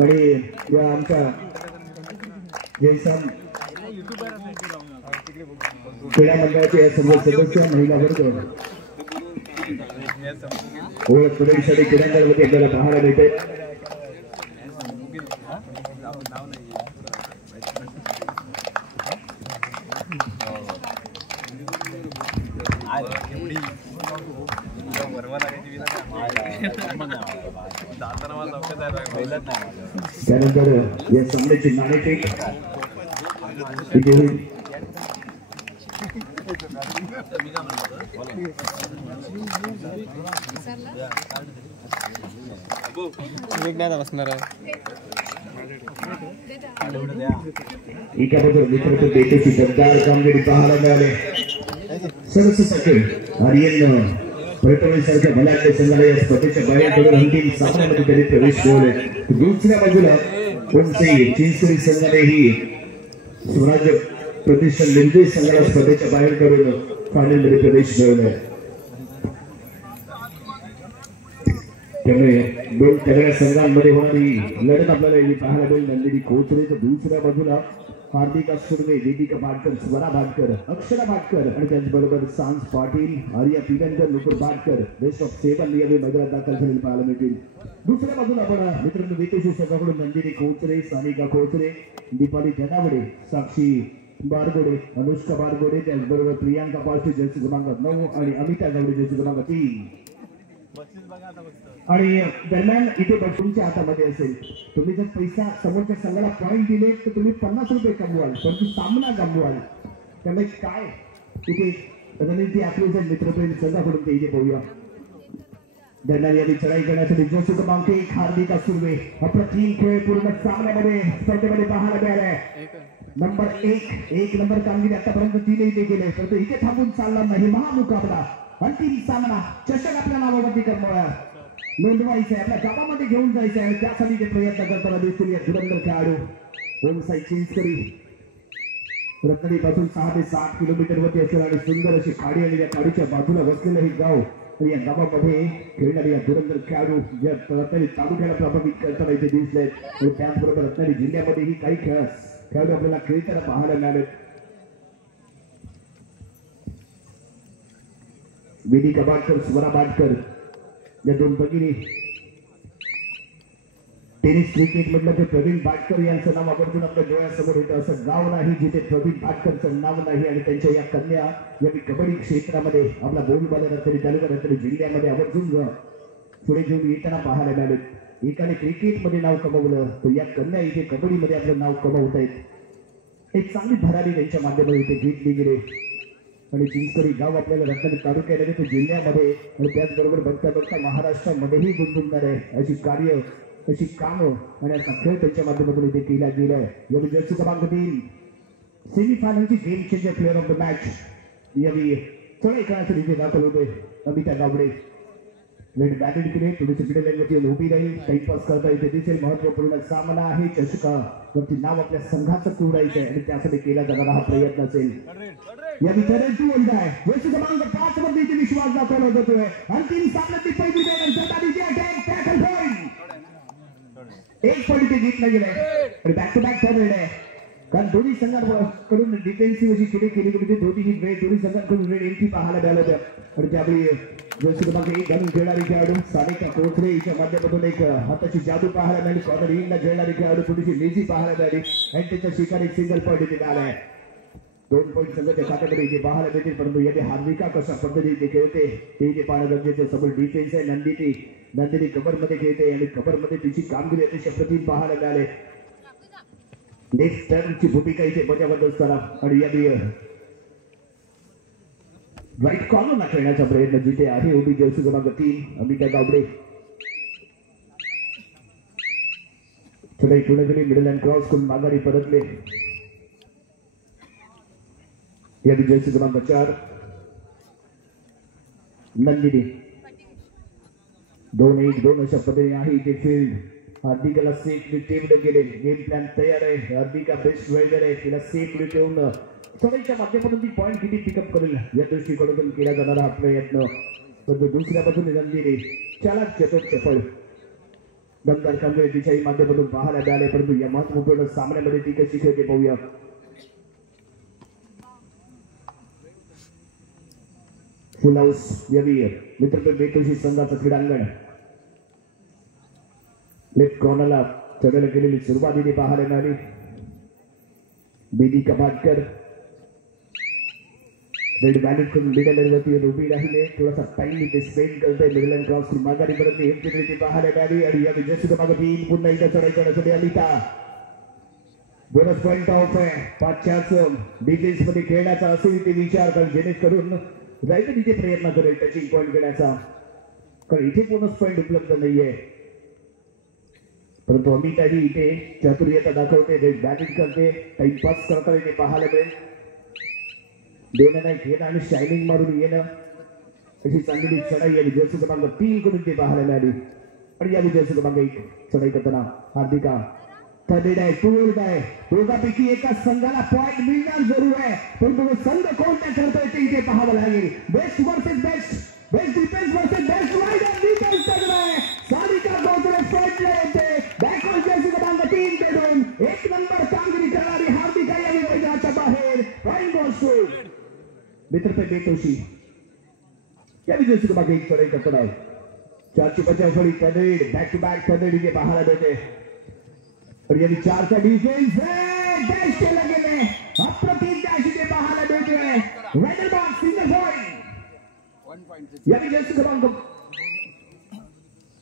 आणि या आमच्या जयसाम क्रीडा मंडळाचे सर्व सदस्य महिला वर्ग ओळख पदवीसाठी क्रीडांगणमध्ये आपल्याला पाहायला मिळते. त्यानंतर या सामन्याची नाणेफेक बसणार आहे. एकाबद्दल मित्र बेटेची दमदार कामगिरी पाहायला मिळाले. सरसकट आर्यन पर्यटनासारख्या बलाढ्य संघाला या स्पर्धेच्या बाहेर पडून अंतिम सामन्यामध्ये त्यांनी प्रवेश मिळवले. दुसऱ्या बाजूला कोणते चिंचोली संघानेही स्वराज्य प्रतिष्ठान लिंबे संघाला स्पर्धेच्या बाहेर करून फायनलमध्ये प्रवेश मिळवला. त्यामुळे दोन तगड्या संघांमध्ये होणारी लढत आपल्याला पाहायला मिळेल. नंदिनी खोचरे तर दुसऱ्या बाजूला हार्दिका सुर्वे, दीपिका भाटकर, स्वरा भाटकर, अक्षरा भाटकर आणि त्याचबरोबर सांज पाटील, आर्या पिगनकर, नुपूर भाटकर बेस्ट ऑफ 7 यावेळी मैदानात दाखल झालेले पाहायला मिळतील. दुसऱ्या बाजूला आपण मित्रांनो विकेशी संघाकडून नंदिनी खोचरे, सानिका खोचरे, दीपाली धनावडे, साक्षी बारगोडे, अनुष्का बारगोडे, त्याचबरोबर प्रियांका पालटे जर्सी क्रमांक 9 आणि अमिता गावडे जर्सी क्रमांक 3. आणि दरम्यान इथे तुमच्या हातामध्ये असेल. तुम्ही जर पैसा समोरच्या संघाला पॉईंट दिले तर तुम्ही 50 रुपये कमवाल, परंतु सामना गमवाल. त्यामुळे काय इथे रणनीती आपली जर मित्रप्रेम संघाकडून ते इथे पाहूया. दरम्यान यावेळी चढाई करण्यासाठी जर्सी क्रमांक 1 हार्दिका सुर्वे अप्रतिम खेळ पूर्ण सामन्यामध्ये स्पर्धेमध्ये पाहायला मिळालाय. नंबर 1 नंबर कामगिरी आतापर्यंत 3 इथे केले, परंतु इथे थांबून चालणार नाही. महामुकाबला अंतिम सामना चषक आपल्या नावावरती करणार नोंदवायचं आहे, आपल्या गावामध्ये घेऊन जायचं आहे. त्यासाठी ते प्रयत्न करताना दिसतील या धुरंधर खेळाडू ओमसाई चिंचकरी. रत्नागिरीपासून 6 ते 7 किलोमीटर वरती असेल आणि सुंदर अशी खाडी आणि या खाडीच्या बाजूला वसलेलं हे गाव आणि या गावामध्ये खेळणारे या धुरंधर खेळाडू ज्या रत्नागिरी तालुक्याला प्रभावित करताना इथे दिसले आणि त्याचबरोबर रत्नागिरी जिल्ह्यामध्येही काही खेळाडू आपल्याला खेळताना पाहायला मिळाले. दीपिका भाटकर, स्वरा भाटकर या दोन भगिनी. टेनिस क्रिकेट म्हटलं तर प्रवीण भाटकर यांचं नाव आवर्जून आपल्या डोळ्यासमोर येतं. असं गाव नाही जिथे प्रवीण भाटकरचं नाव नाही आणि त्यांच्या या कन्या या कबड्डी क्षेत्रामध्ये आपला बोलबाला रत्नागिरी तालुका रत्नागिरी जिल्ह्यामध्ये आवर्जून पुढे घेऊन येताना पाहायला मिळाले. एकाने क्रिकेटमध्ये नाव कमवलं तर या कन्या इथे कबड्डीमध्ये आपलं नाव कमवत आहेत. एक चांगली भरारी त्यांच्या माध्यमातून इथे घेतली गेली आणि चिंचकरी गाव आपल्याला रत्नागिरी तालुक्यामध्ये तो जिल्ह्यामध्ये आणि त्याचबरोबर बघता बघता महाराष्ट्रामध्येही गुंतवणार आहे अशी कार्य अशी कामं आणि असा खेळ त्यांच्या माध्यमातून इथे केला गेलाय. यावेळी जर्सी क्रमांक 3 सेमीफायनलची game changer player of the match यावेळी चढाई करण्यासाठी इथे दाखल होते अमिता गावडे. नेट बॅटिंग केले, थोडीशी मिडल लाईनवरती उभी राहील, टाईमपास करता इथे दिसेल. महत्वपूर्ण सामना आहे, चषकावरती नाव आपल्या संघाचं कुरायचं आहे आणि त्यासाठी केला जाणारा हा प्रयत्न असेल. या विचारांची बोलत आहे जर्सी क्रमांक 5 मध्ये इथे विश्वास दाखवला जातोय. अंतिम सामन्याची पहिली एक पॉईंट इथे घेतला गेलाय आणि बॅक टू बॅक ठरलेलं आहे. कारण दोन्ही संघांकडून डिफेन्सिव्ह अशी खेळी केली गेली. दोन्ही संघांकडून वेळ एंट्री पाहायला मिळालं होतं आणि त्यावेळी जर्सी क्रमांक 1 घालून खेळणारी खेळाडू सानिका खोचरे हिच्या माध्यमातून एक हाताची जादू पाहायला मिळाली. कॉर्नर इनला खेळणारी खेळाडू थोडीशी लेझी पाहायला मिळाली आणि त्याच्या शिकारी सिंगल पॉईंट इथे मिळालाय. 2 पॉईंट संघाच्या खात्याकडे इथे पाहायला मिळतील, परंतु याने हार्दिका कशा पद्धतीने खेळते ते इथे पाहणं गरजेचं. सबल डिफेन्स आहे. नंदिनी कबरमध्ये खेळते आणि कबरमध्ये तिची कामगिरी अतिशय प्रतिम पाहायला मिळाले. नेक्स्ट टर्नची भूमिका इथे बजावत असताना आणि यावेळी राईट कॉर्नरला खेळण्याचा प्रयत्न जिथे आहे उभी जर्सी क्रमांक 3 अमिता गावडे. चढाई पूर्ण केली, मिडल लाईन क्रॉस करून माघारी परतले. यावेळी जर्सी क्रमांक 4 नंदिनी 2-1-2 अशा पद्धतीने आहे इथे फील्ड. हार्दिकाला सेफली ठेवलं गेले. गेम प्लॅन तयार आहे. हार्दिका बेस्ट वेळेवर आहे, तिला सेफली ठेवून चढाईच्या माध्यमातून ती पॉईंट किती पिकअप करेल या दृष्टीकोनातून केला जाणारा हा प्रयत्न. परंतु दुसऱ्या बाजूने नंदिनी चालक चतुर चपळ दमदार कामगिरी तिच्याही माध्यमातून पाहायला मिळाले, परंतु या महत्वपूर्ण सामन्यामध्ये ती कशी खेळते पाहूया. फुल हाऊस यावी मित्रपैकी बेतोशी संघाचं क्रीडांगण लेफ्ट कॉर्नरला चढायला केलेली सुरुवात इथे पाहायला मिळाली. बीडी कबाडकर रेड बॅलेट करून मिडलवरती उभी राहिले, थोडासा टाइम इथे स्पेंड करते. मिडलँड क्रॉस करून माघारी परत इथे पाहायला मिळाली आणि या विजय मागे 3 पुन्हा एकदा चढाई करण्यासाठी आली का बोनस पॉइंट ऑफ आहे. 5-4 डिफेन्स मध्ये खेळण्याचा असेल ते विचार कर, जेणेकरून रायगड इथे प्रयत्न करेल टचिंग पॉइंट घेण्याचा, कारण इथे बोनस पॉइंट उपलब्ध नाहीये. परंतु अमिताही इथे चातुर्यता दाखवते, रेड बॅटिंग करते, टाइमपास करता इथे पाहायला मिळेल. देणं नाही घेणं आणि शायनिंग मारून येणं अशी चांगली चढाई या विजय क्रमांक 3 कडून ते पाहायला मिळाली. आणि या विजय क्रमांक 1 चढाई करताना हार्दिका थर्ड आहे, टूवर्ड आहे, दोघांपैकी एका संघाला पॉइंट मिळणार जरूर आहे, परंतु संघ कोणत्या करतोय ते इथे पाहावं लागेल. Best versus best, best defence versus best ride on defence तगडा आहे. सारिका गोत्रे फ्रंटला येते, बॅकवर्ड जर्सी क्रमांक 3 कडून 1 नंबर कामगिरी करणारी हार्दिका या मैदानाच्या बाहेर पॉइंट गोल मित्रपैकी बेतोशी या विजय क्रमांक 1 चढाई करत आहे. 4-5 फळी कनेड बॅक टू बॅक कनेड इथे पाहायला मिळते. और यदि 4चा डिफेन्स डॅश केला गेले, अप्रतिम डॅश इथे पाहायला मिळतोय. रायडर बॉक्स सिंगल पॉइंट या विजय क्रमांक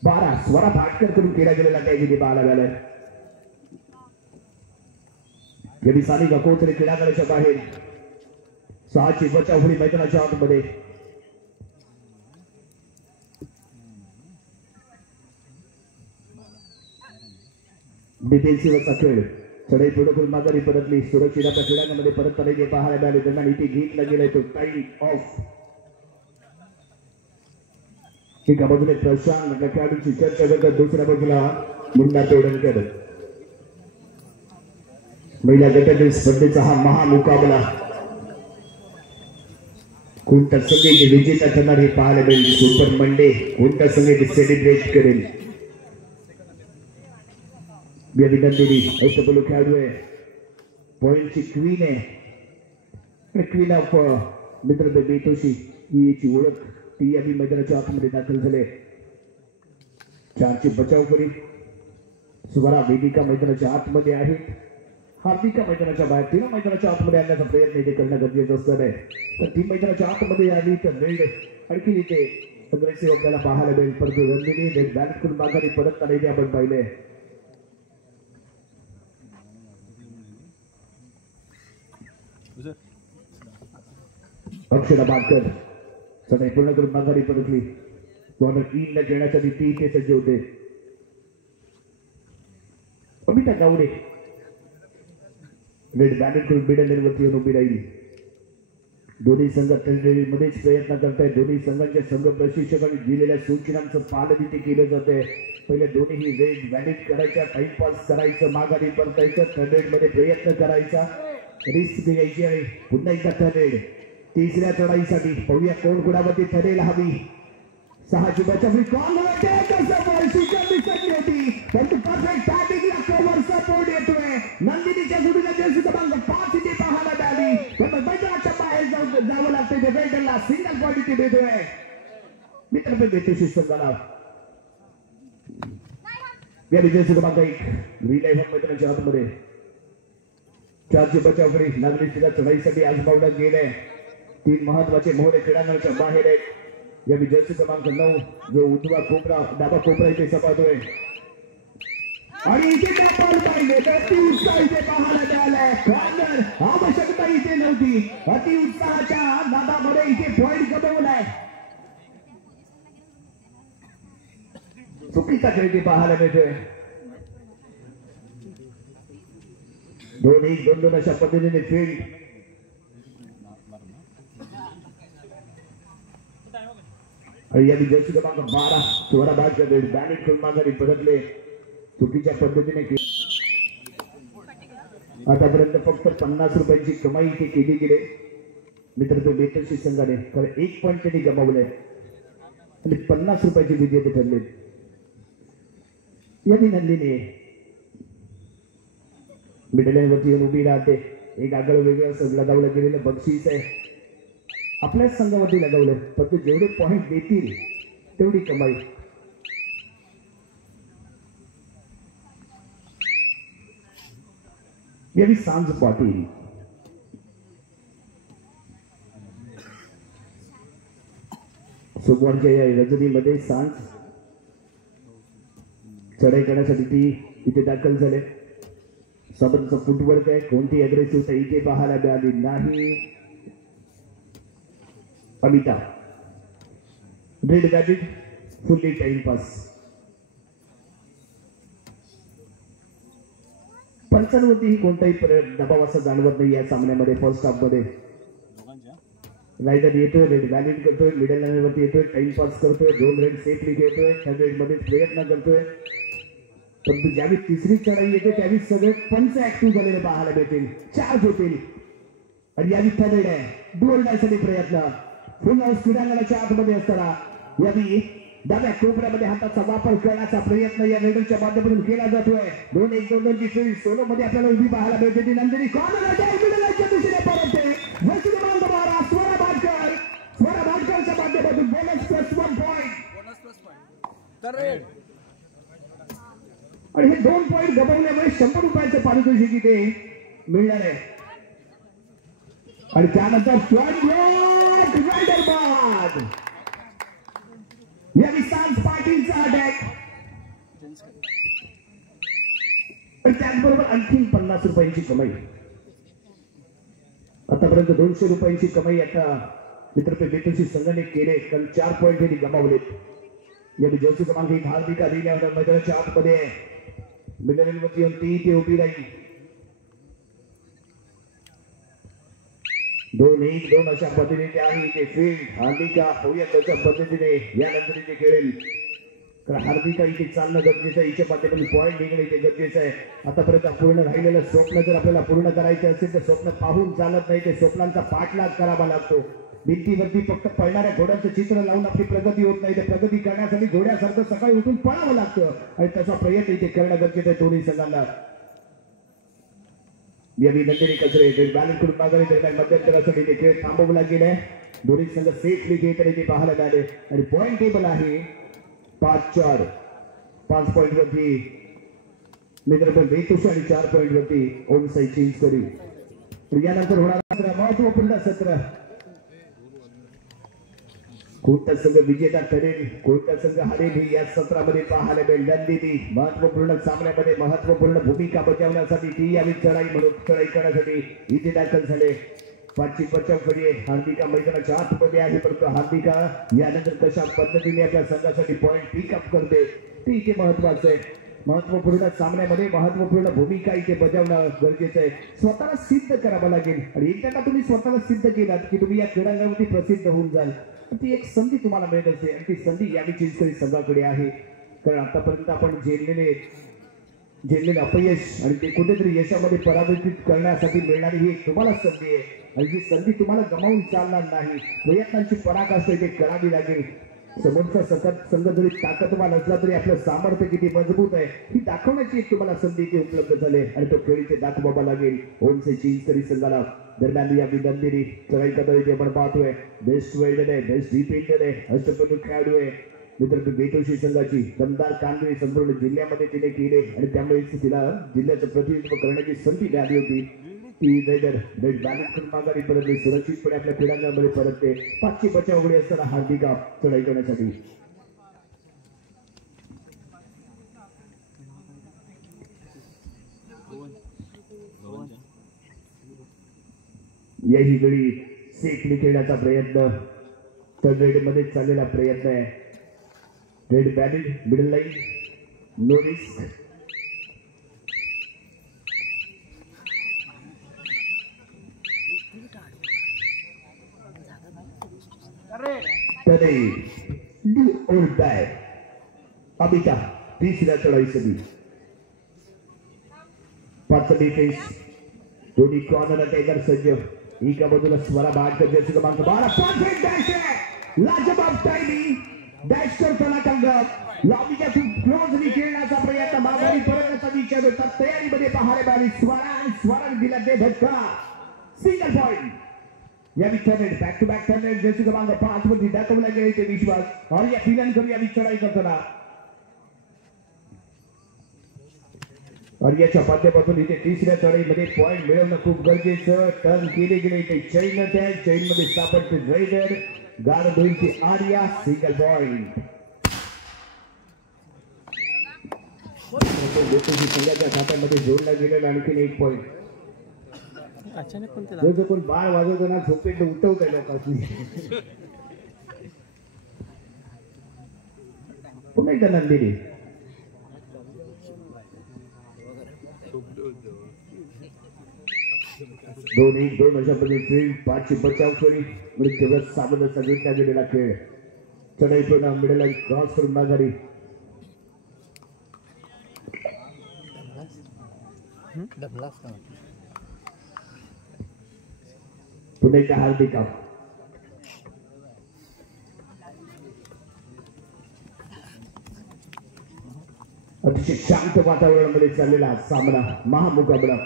12 स्वरा भाटकर करून केला गेलेला टॅग इथे पाहायला मिळालाय. यदि सानिका कोथरे क्रीडांगणाच्या बाहेर 6ची बचावफळी मैदानाच्या आतमध्ये. डिफेन्सिव्हचा खेळ चढाई पुढे करून माघारी परतली, सुरक्षित आपल्या क्रीडांगणामध्ये परत आलेले पाहायला मिळाले. दरम्यान इथे घेतला गेलाय तो टाइम ऑफ. एका बाजूने प्रशांत खेळाडूची चर्चा करतात, दुसऱ्या बाजूला मुन्ना तोडणकर. महिला गटातील स्पर्धेचा हा महामुकाबला कोणता संघ विजेता ठरणार हे पाहायला मिळेल. सुपर मंडे कोणता संघ सेलिब्रेट करेल. विनंती ऐकतो खेळाडू आहे, पॉइंटची क्वीन आहे, क्वीन ऑफ मित्रपैकी बेतोशी ही याची ओळख. ती आधी मैदानाच्या आतमध्ये दाखल झाले. 4ची बचाव करी सुवरा वेदिका मैदानाच्या आतमध्ये आहे, हार्दिका मैदानाच्या बाहेर. तिला मैदानाच्या आतमध्ये आणण्याचा प्रयत्न इथे करणं गरजेचं असणार आहे. तर ती मैदानाच्या आतमध्ये आली तर रेड आणखी इथे अग्रेसिव्ह आपल्याला पाहायला मिळेल. परंतु रणदिनी रेड बॅलेट करून माघारी परत आलेली आपण पाहिले. अक्षरा बाटकर सगळे पूर्ण करून माघारी परतली. कॉर्नर 3 ला घेण्यासाठी ती इथे सज्ज होते. अमिता गावडे रेड बॅलेट करून मिडलवरती येऊन उभी राहिली. दोन्ही संघ मध्येच प्रयत्न करतायत. दोन्ही संघांच्या संघ प्रशिक्षकांनी दिलेल्या सूचनांचं पालन इथे केलं जातंय. पहिले दोन्ही रेड बॅलेट करायच्या, टाइमपास करायचं, माघारी परतायचं, थर्ड मध्ये प्रयत्न करायचा, रिस्क घ्यायची आहे. पुन्हा एकदा थर्ड तिसऱ्या चढाईसाठी पाहूया कोण कुणावरती ठरेल. हवी 6ची बचावली कॉर्नर दिसत होती, परंतु परफेक्ट टायमिंगला कव्हर सपोर्ट येतोय. नंदिनीच्या जोडीला जर्सी क्रमांक 5 इथे पाहायला मिळाली, पण मैदानाच्या बाहेर जावं लागतंय. रेडला सिंगल पॉइंट इथे देतोय मित्रपैकी बेतोशी संघाला. या विजय क्रमांक 1 रिले मैदानाच्या आतमध्ये 4ची बचाव करी लागली. तिला चढाईसाठी आजमावला गेले. 3 महत्वाचे मोहरे क्रीडांगणाच्या बाहेर आहेत. या विजय क्रमांक 9 जो उजवा कोपरा डावा कोपरा इथे सपातोय आणि इथे बॉल पाहिजे तर अति उत्साह इथे पाहायला मिळालाय. कॉर्नर आवश्यकता इथे नव्हती, अति उत्साहाच्या नादामध्ये इथे पॉइंट गमावलाय. चुकीचा खेळ इथे पाहायला मिळतोय. 2-1 अशा पद्धतीने फील्ड आणि या विजय क्रमांक 12 स्वरा भाटकर बॅलेट करून माघारी परतले. चुकीच्या पद्धतीने आतापर्यंत फक्त 50 रुपयांची कमाई इथे केली गेली मित्रपैकी बेतोशी संघाने, कारण 1 पॉइंट त्यांनी गमावले आणि 50 रुपयाची विजेते ठरले. यदि नंदिनी मिडल लाईनवरती येऊन उभी राहते. एक आगळं वेगळं असं लगावलं गेलेलं बक्षीस आहे आपल्याच संघावरती लगावलं. फक्त जेवढे पॉइंट देतील तेवढी कमाई. यदि सांज पाटील सोमवारच्या या रजनीमध्ये सांज चढाई करण्यासाठी ती इथे दाखल झाले. सबंधचं फुटवर्क आहे. कोणती अग्रेसिव्हता इथे पाहायला मिळाली नाही. अमिता रेड गॅबिट फुल्ली टाइमपास. पंचांवरतीही कोणताही दबाव असा जाणवत नाही या सामन्यामध्ये. फर्स्ट हाफ मध्ये रायडर येतोय, रेड व्हॅलिड करतोय, मिडल लाईनवरती येतोय, टाइमपास करतोय, 2 रेड सेफली घेतोय, 3 रेड मध्ये प्रयत्न करतोय. परंतु ज्यावेळी तिसरी चढाई येते त्यावेळी सगळे पंच ऍक्टिव्ह झालेले पाहायला मिळतील. चार्ज होतील आणि यावेळी थर्ड आहे डोलण्यासाठी प्रयत्न. पुन्हा क्रीडांगणाच्या आतमध्ये असताना यावेळी डाव्या कोपऱ्यामध्ये हाताचा वापर करण्याचा प्रयत्न या रेडरच्या माध्यमातून केला जातोय. 2-1-2-2 ची खेळी सोलो मध्ये आपल्याला उभी पाहायला मिळते. ती नंदिनी कॉर्नरच्या दिशेने परतते. स्वरा भाटकरच्या माध्यमातून बोनस +1 पॉइंट आणि हे 2 पॉइंट गमावल्यामुळे 100 रुपयाचं पारितोषिक इथे मिळणार आहे. आणि त्यानंतर रायडर बाद या सांज पाटीलचा अटॅक आणि त्याचबरोबर आणखी 50 रुपयांची कमाई. आतापर्यंत 200 रुपयांची कमाई आता मित्रपे बेतुशी संघाने केले. काल 4 पॉइंट त्यांनी गमावलेत. या जर्सी क्रमांक 1 हार्दिका दिल्या मैदानाच्या आतमध्ये मिडल लाईनवरती येऊन ती इथे उभी राहील. 2-1-2 अशा पद्धतीने आहे ते फील्ड. हार्दिका होऊया त्याच्या पद्धतीने यानंतर इथे खेळेल. कारण हार्दिका इथे चालणं गरजेचं आहे. हिच्या माध्यमातून पॉईंट निघणं इथे गरजेचं आहे. आतापर्यंत पूर्ण राहिलेलं स्वप्न जर आपल्याला पूर्ण करायचं असेल तर स्वप्न पाहून चालत नाही. ते स्वप्नांचा पाठलाग करावा लागतो. भिंतीवरती फक्त पळणाऱ्या घोड्यांचं चित्र लावून आपली प्रगती होत नाही. तर प्रगती करण्यासाठी घोड्यासारखं सकाळी उठून पळावं लागतं आणि त्याचा प्रयत्न इथे करणं गरजेचं आहे दोन्ही संघांना. यावी नंदिनी कचरे बॅलन्स करून माघारी दरम्यान मध्यंतरासाठी ते खेळ थांबवला गेलाय. दोन्ही संघ सेफली घेत ते पाहायला मिळाले आणि पॉइंट टेबल आहे 5-4. 5 पॉइंट वरती मित्रपण बेतुश आणि 4 पॉइंट वरती ओमसाई चेंज करी. यानंतर होणारा महत्वपूर्ण सत्र. कोणता संघ विजेता ठरेल, कोणता संघ हरेल हे या सत्रामध्ये पाहायला मिळेल. नंदिनी महत्वपूर्ण सामन्यामध्ये महत्वपूर्ण भूमिका बजावण्यासाठी ती यावी चढाई म्हणून चढाई करण्यासाठी इथे दाखल झाले. 5ची बचाव करी आहे. हार्दिका मैदानाच्या आतमध्ये आहे. परंतु हार्दिका यानंतर कशा पद्धतीने आपल्या संघासाठी पॉइंट पिकअप करते ते इथे महत्वाचं आहे. महत्वपूर्ण सामन्यामध्ये महत्वपूर्ण भूमिका इथे बजावणं गरजेचं आहे. स्वतःला सिद्ध करावं लागेल आणि एकदा का तुम्ही स्वतःला सिद्ध केलात की तुम्ही या क्रीडांगणावरती प्रसिद्ध होऊन जाल. ती एक संधी तुम्हाला मिळत असते आणि ती संधी यावी चिंचकरी संघाकडे आहे. कारण आतापर्यंत आपण झेललेले अपयश आणि ते कुठेतरी यशामध्ये परावर्तित करण्यासाठी मिळणारी ही तुम्हाला संधी आहे आणि ही संधी तुम्हाला गमावून चालणार नाही. प्रयत्नांची पराकाष्ठा इथे करावी लागेल. समोरचा संघ जरी ताकदवान असला तरी आपलं सामर्थ्य किती मजबूत आहे ही दाखवण्याची एक तुम्हाला संधी इथे उपलब्ध झाली आणि तो खेळ इथे दाखवावा लागेल. ओमसे चिंचकरी संघाला दरम्यान या विनंती चढाई कदळीची आपण पाहतोय. बेस्ट वेल्डर आहे, बेस्ट डिफेंडर आहे, अष्टपैलू खेळाडू आहे. मित्र बेतुशी संघाची दमदार कामगिरी संपूर्ण जिल्ह्यामध्ये तिने केले आणि त्यामुळे तिला जिल्ह्याचं प्रतिनिधित्व करण्याची संधी मिळाली होती. ती रेडर बॅलन्स करून माघारी परतली. सुरक्षितपणे आपल्या क्रीडांगणामध्ये परतते. 5ची बचाव उडी असताना हार्दिका चढाई करण्यासाठी याही वेळी सेफली खेळण्याचा प्रयत्न तर रेड मध्ये चाललेला प्रयत्न आहे. Raid valid middle line no risk. Do or die. Amita तिसऱ्या चढाईसाठी 5 डिफेन्स. दोन्ही कॉर्नर अटॅकर सज्ज. एका बाजूला स्वरा भाटकर जर्सी क्रमांक 12 परफेक्ट डॅश आहे. लाजवाब टायमिंग. डॅश करताना कंग लॉबीच्या खूप क्लोजली खेळण्याचा प्रयत्न, माघारी परतण्याचा विचार होता. तयारीमध्ये पाहायला मिळाली स्वराने दिला ते धक्का. Single point. या विचाराने बॅक टू बॅक ठरले. जर्सी क्रमांक 5 मध्ये दाखवला गेले ते विश्वास. और या फिल्म या चढाई करताना और याच्या माध्यमातून इथे तिसऱ्या चढाईमध्ये पॉइंट मिळवणं खूप गरजेचं. टर्न केले गेले इथे चैन, त्या चैन मध्ये सापडते रायडर. गार्ड होईल ती आर्या. Single point. संघाच्या खात्यामध्ये जोडला गेलेला आणखीन एक पॉइंट. अचानक कोणते जर कोण बाळ वाजवताना झोपेत उठवत आहे लोकांनी. पुन्हा एकदा नंदिनी दोन अशा पद्धतीने 5ची बचाव करी मृत्यूवर सामना सांगितला गेलेला खेळ. चढाई पूर्ण मिळेल क्रॉस करून माघारी. पुन्हा एकदा हार्दिक अतिशय शांत वातावरणामध्ये चाललेला सामना, महामुकाबला.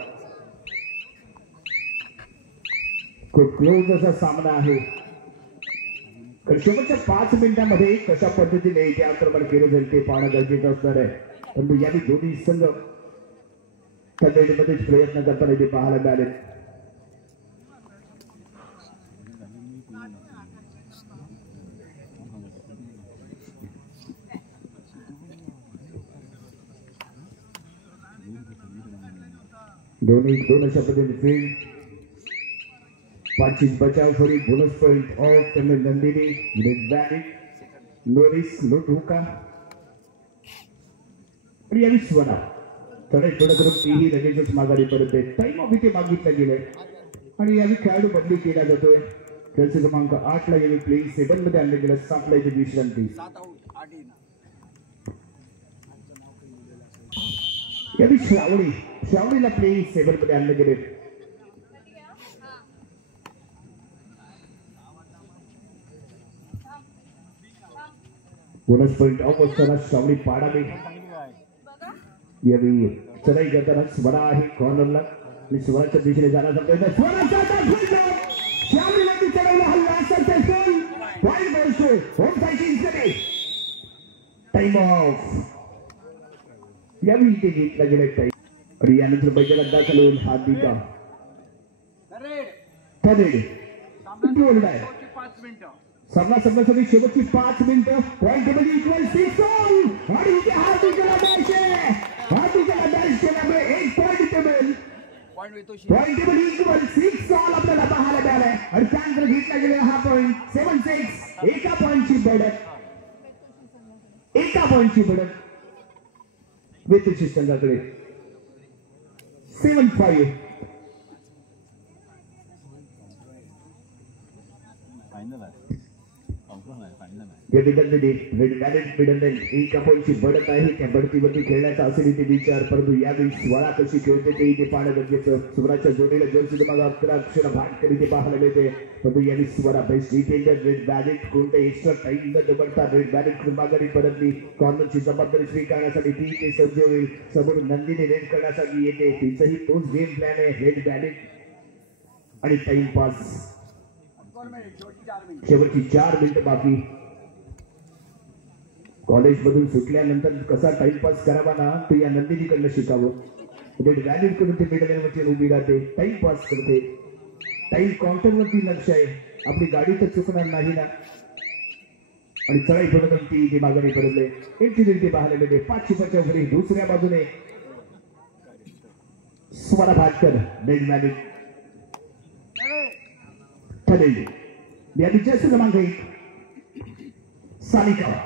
खूप क्लोज असा सामना आहे. शेवटच्या 5 मिनिटांमध्ये कशा पद्धतीने इथे आक्रमण केलं जाईल ते पाहणं गरजेचं असणार आहे. परंतु यावेळी दोन्ही संघ कन्नडमध्येच प्रयत्न करताना इथे पाहायला मिळाले. दोन अशा पद्धतीने फील्ड. 5ची बचाव फरी. Bonus point of Tamil Nandini. नोरिस लुटहुका आणि यावी स्वरा. चढाई थोडं करून तीही लगेचच माघारी परत आहे. टाइम ऑफ इथे मागितलं गेलंय आणि यावी खेळाडू बदली केला जातोय. खेळचे क्रमांक 8 ला यावी प्लेइंग 7 मध्ये आणले गेलं. 7 ला इथे विश्रांती. यावी श्रावणीला प्लेइंग 7 मध्ये आणले गेले. बोनस पॉइंट ऑफ असताना श्रावणी पाडावे. यावेळी चढाई करताना स्वरा आहे कॉर्नरला आणि स्वराच्या दिशेने जाण्याचा प्रयत्न. Time of. यावेळी इथे घेतला गेला टाइम आणि यानंतर मैदानात दाखल होईल हार्दिका. सामना संपण्यासाठी शेवटची 5 मिनिटं. पॉइंट टेबल इक्वल 6 ऑल आणि इथे हार्दिकला डॅश केल्यामुळे 1 point table. Point table equal 6 all आपल्याला पाहायला मिळालाय आणि त्यानंतर घेतला गेलेला हा पॉइंट 7-6. एका पॉइंटची बढत वेतुशी संघाकडे. 7-5. एका पॉईंटची बढत आहे. त्या बढतीवरती खेळण्याचा असेल इथे विचार. परंतु यावेळी स्वरा कशी खेळते ते इथे पाहणं गरजेचं. स्वराच्या जोडीला जर्सी क्रमांक 11 अक्षर भाटकर इथे पाहायला मिळते. परंतु यावेळी Swara best defender. Red ballot कोणते एक्स्ट्रा टाइम न दबडता रेड बॅलेट माघारी परतली. कॉर्नरची जबाबदारी स्वीकारण्यासाठी ती इथे सज्ज होईल. समोर नंदिनी रेड करण्यासाठी येते. तिचाही तोच गेम प्लॅन आहे. रेड बॅलेट आणि टाइमपास. शेवटची 4 मिनिटं बाकी. कॉलेज मधून सुटल्यानंतर कसा टाइमपास करावा ना तो या नंदिनीकडनं शिकावं. व्हॅल्यू करून ते मिडलवरती उभी राहते. टाइमपास करते. टाइम काउंटरवरती लक्ष आहे. आपली गाडी तर चुकणार नाही ना. आणि चढाई पडत ती इथे माघारी पडले. एक ते पाहायला मिळते. 5ची बचाव घरी. दुसऱ्या बाजूने स्वरा भाटकर रेड बॅलेट ठरेल. या विजयाचं क्रमांक 1 सानिका.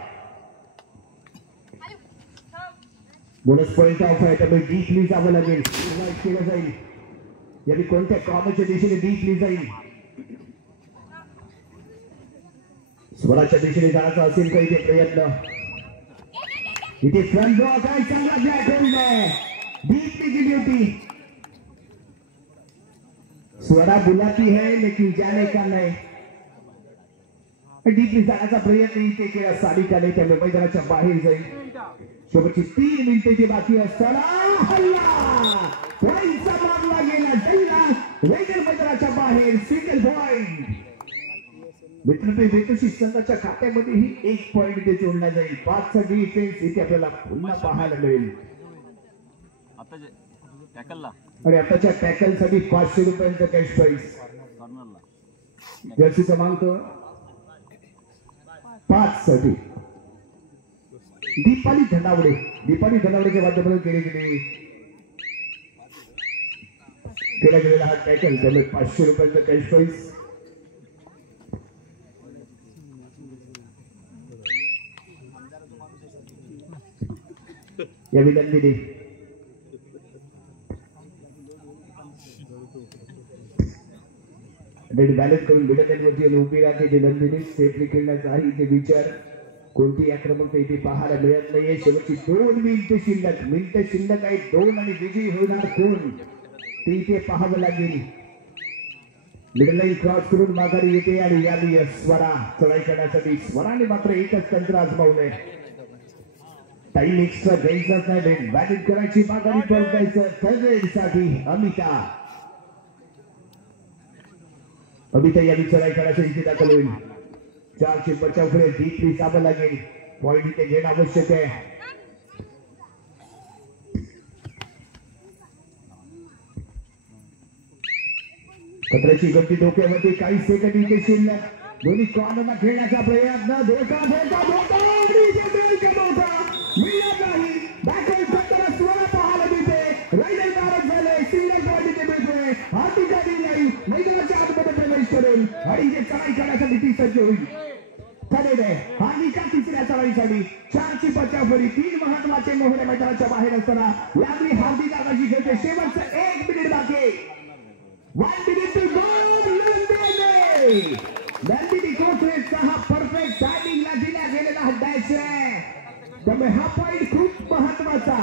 बोनस पॉइंट ऑफ आहे त्यामुळे डीपली जावं लागेल. केलं जाईल. यावेळी कोणत्या कॉर्नरच्या दिशेने डीपली जाईल. स्वराच्या दिशेने जाण्याचा असेल का इथे प्रयत्न. इथे फ्रंट ड्रॉ काय चांगला ब्लॅक होईल. डीपली की ड्यूटी. स्वरा बुलाती है लेकिन जाने का नहीं. डीपली जाण्याचा प्रयत्न इथे केला सानिकाने, त्यामुळे मैदानाच्या बाहेर जाईल. शेवटची 3 मिनिटे बाकी असताना हल्ला पॉइंटचा मारला गेला. डल्ला वेगळ मैदानाच्या बाहेर. सिंगल पॉइंट मित्रपे वेतोशी संघाच्या खात्यामध्ये ही 1 पॉइंट इथे जोडला जाईल. 5 चा डिफेन्स इथे आपल्याला पुन्हा पाहायला मिळेल. आणि आताच्या टॅकल साठी 500 रुपयांचा कॅश प्राइस. जर्सी क्रमांक 5 साठी दीपाली धनावडेच्या माध्यमातून केला गेलेला हा टॅकल, त्यामुळे 500 रुपयांचा कॅश प्राइस. या विनंतीने बॅलन्स करून मिडलवरती उभी राहते. नंदिनी सेफली खेळण्याचा आहे इथे विचार. कोणती आक्रमक इथे पाहायला मिळत नाहीये. शेवटची 2 मिनिटं शिल्लक आहे. 2 आणि विजयी होणार कोण ते इथे पाहावं लागेल. मिडल लाईन क्रॉस करून माघारी येते आणि यावी स्वरा चढाई करण्यासाठी. स्वराने मात्र एकच तंत्र आजमावलंय. टाइम एक्स्ट्रा घ्यायचाच नाही. बॅटिंग करायची, माघारी परतायचं. थर्ड साठी अमिता यावी चढाई करण्यासाठी इथे दाखल होईल. 4 बचाव पुढे डीपली जावं लागेल. पॉइंट इथे घेणं आवश्यक आहे. कचऱ्याची गती डोक्यामध्ये. काही सेकंद इथे शिल्लक. दोन्ही कॉर्नरला खेळण्याचा प्रयत्न. धोका मिळत नाही. बॅकवर्ड सत्तर स्वरा पाहायला मिळते. रायडर नाराज झाले. सिंगल पॉइंट इथे मिळतोय. हा ठिकाणी नाही मैदानाच्या आतमध्ये प्रवेश करेल आणि इथे चढाई करण्यासाठी ती सज्ज होईल. ठरलेलं आहे हा निकाल तिसऱ्या चढाईसाठी. 4 बचाव फळी. 3 महत्वाचे मोहरे मैदानाच्या बाहेर असताना यावेळी हार्दिक आगाशी खेळते. शेवटचं 1 मिनिट बाकी. 1 मिनिट टू गो. नंदिनी कोथरेचा हा परफेक्ट टायमिंगला दिला गेलेला हा डॅश आहे. त्यामुळे हा पॉइंट खूप महत्वाचा.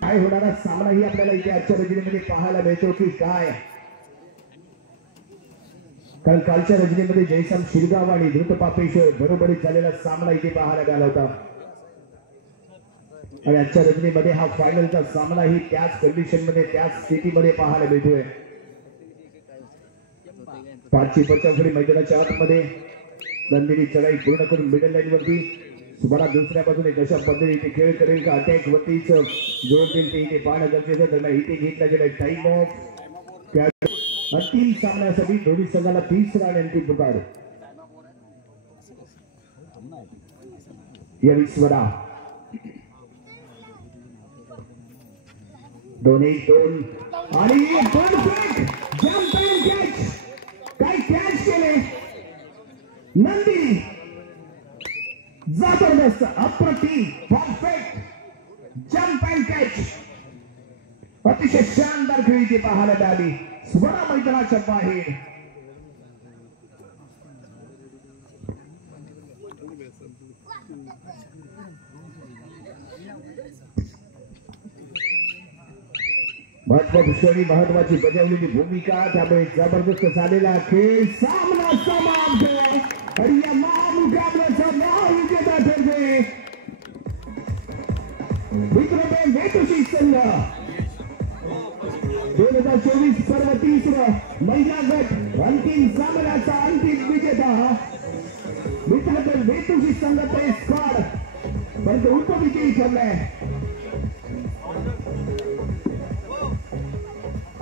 काय होणारा सामनाही आपल्याला इथे आजच्या रजनीमध्ये पाहायला मिळतो की काय. कारण कालच्या रजनीमध्ये जयसाम शिरगाव आणि धृतपापेश्वर बरोबरीत झालेला सामना इथे पाहायला मिळाला होता. आणि आजच्या रजनीमध्ये हा फायनलचा सामनाही त्याच कंडिशन मध्ये, त्याच स्थितीमध्ये पाहायला मिळतोय. 5 बचाव फळी मैदानाच्या आतमध्ये. नंदिनी चढाई पूर्ण करून मिडल लाईन वरती. सुमारा दुसऱ्या बाजूने कशा पद्धतीने खेळ करेल का, अटॅक वरतीच जोर देईल ते इथे पाहणं गरजेचं. दरम्यान इथे घेतला गेला टाइम ऑफ. अंतिम सामन्यासाठी दोन्ही संघाला 30 रन अंतिम पुकार. यावी स्वरा 2-1 आणि परफेक्ट जंप अँड कॅच. काय कॅच केले नंदिनी. जबरदस्त अप्रतिम परफेक्ट जंप अँड कॅच. अतिशय शानदार खेळी ती पाहायला मिळाली. स्वरा मैदानाच्या बाहेर. महत्वाची बजावलेली भूमिका. त्यामुळे जबरदस्त झालेला खेळ. सामना समाप्त आहे आणि या महामुकाबल्याचा महाविजेता ठरले मित्रपे वेतोशी संघ. 2024 पर्व 30 महिला गट अंतिम सामन्याचा अंतिम विजेता मित्रपे वेतोशी संघाचा स्क्वॉड परंतु उपविजयी ठरलाय.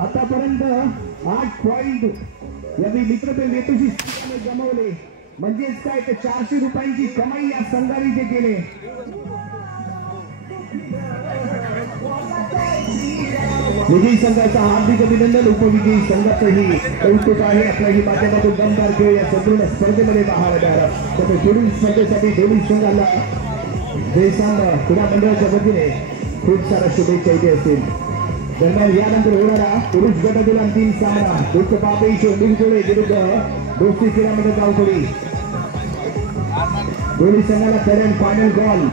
आतापर्यंत 8 पॉइंट यावेळी मित्रपे वेतोशी संघाने गमावले. म्हणजेच काय तर 400 रुपयांची कमाई या संघाने इथे केले. विजयी संघाचा हार्दिक अभिनंदन. उपविजयी संघाचंही कौतुक आहे. आपल्याही माध्यमातून दमदार खेळ या संपूर्ण स्पर्धेमध्ये पाहायला मिळाला. त्यामुळे पुढील स्पर्धेसाठी दोन्ही संघाला जयसाम क्रीडा मंडळाच्या वतीने खूप साऱ्या शुभेच्छा इथे असतील. दरम्यान यानंतर होणारा पुरुष गटातील अंतिम सामना धृतपापेश्वर निगडोळे विरुद्ध दोस्ती क्रीडा मंडळ गावखडी. दोन्ही संघाला थर्ड अँड फायनल कॉल.